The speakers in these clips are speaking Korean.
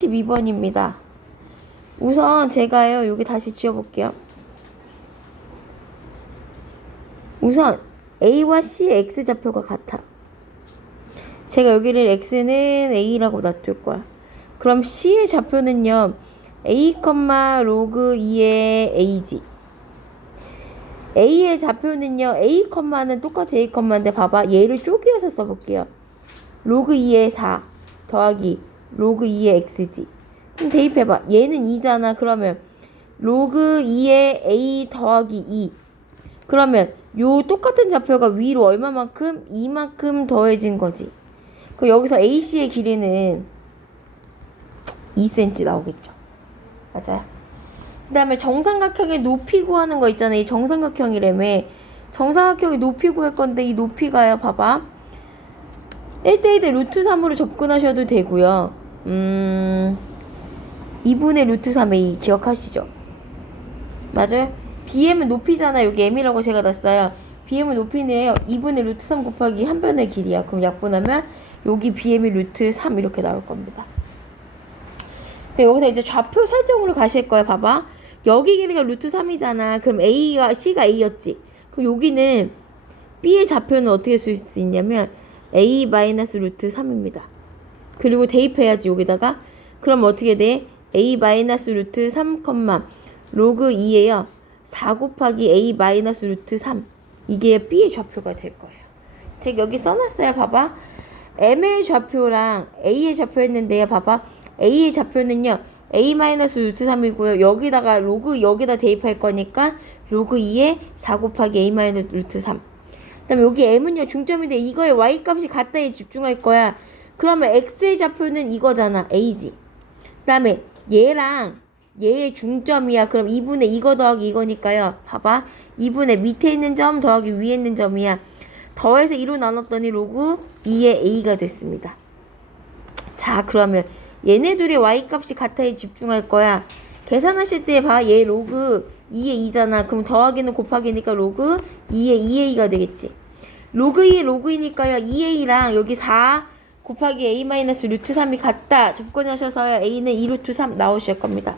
12번입니다. 우선 제가요, 여기 다시 지워볼게요. 우선 A와 C의 X좌표가 같아. 제가 여기를 X는 A라고 놔둘 거야. 그럼 C의 좌표는요, A, 로그 2의 A지. A의 좌표는요, A, 는 똑같이 A, 인데 봐봐. 얘를 쪼개서 써볼게요. 로그 2의 4 더하기 로그 2의 x지. 그럼 대입해봐. 얘는 2잖아. 그러면 로그 2의 a 더하기 2. 그러면 요 똑같은 좌표가 위로 얼마만큼? 이만큼 더해진 거지. 그 여기서 AC의 길이는 2cm 나오겠죠. 맞아요. 그 다음에 정삼각형의 높이 구하는 거 있잖아요. 이 정삼각형이라며. 정삼각형의 높이 구할 건데 이 높이가요. 봐봐. 1대1 대 루트 3으로 접근하셔도 되고요. 음, 2분의 루트 3의 2 기억하시죠? 맞아요? BM은 높이잖아. 여기 M이라고 제가 놨어요. BM은 높이네요. 2분의 루트 3 곱하기 한 변의 길이야. 그럼 약분하면 여기 BM이 루트 3 이렇게 나올 겁니다. 근데 여기서 이제 좌표 설정으로 가실 거예요. 봐봐. 여기 길이가 루트 3이잖아. 그럼 A가 C가 A였지. 그럼 여기는 B의 좌표는 어떻게 쓸 수 있냐면 A 마이너스 루트 3입니다. 그리고 대입해야지 여기다가 그럼 어떻게 돼? A 마이너스 루트 3, 로그 2에요. 4 곱하기 A 마이너스 루트 3 이게 B의 좌표가 될 거예요. 제가 여기 써놨어요. 봐봐. M의 좌표랑 A의 좌표였는데요. 봐봐. A의 좌표는요. A 마이너스 루트 3이고요. 여기다가 로그 여기다 대입할 거니까 로그 2에 4 곱하기 A 마이너스 루트 3 그다음에 여기 m은요 중점인데 이거의 y 값이 같다에 집중할 거야. 그러면 x의 좌표는 이거잖아 a지. 그 다음에 얘랑 얘의 중점이야. 그럼 2분의 이거 더하기 이거니까요. 봐봐. 2분의 밑에 있는 점 더하기 위에 있는 점이야. 더해서 2로 나눴더니 로그 2의 a가 됐습니다. 자 그러면 얘네 둘의 y 값이 같아에 집중할 거야. 계산하실 때 봐. 얘 로그 2의 2잖아. 그럼 더하기는 곱하기니까 로그 2의 2a가 되겠지. 로그 2 로그 2니까요. 2a랑 여기 4 곱하기 a 마이너스 루트 3이 같다. 접근하셔서요. a는 2 루트 3 나오실 겁니다.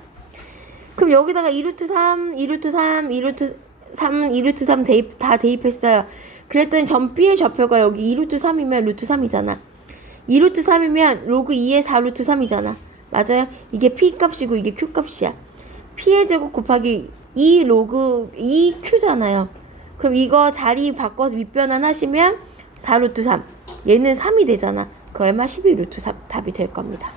그럼 여기다가 2 루트 3, 2 루트 3, 2 루트 3, 2 루트 3 대입 다 대입했어요. 그랬더니 점 B의 좌표가 여기 2 루트 3이면 루트 3이잖아. 2 루트 3이면 로그 2의 4 루트 3이잖아. 맞아요? 이게 P 값이고 이게 Q 값이야. P의 제곱 곱하기 2 로그 2Q잖아요. 그럼 이거 자리 바꿔서 밑변환 하시면 4 루트 3. 얘는 3이 되잖아. 그 얼마? 12 루트 3 답이 될 겁니다.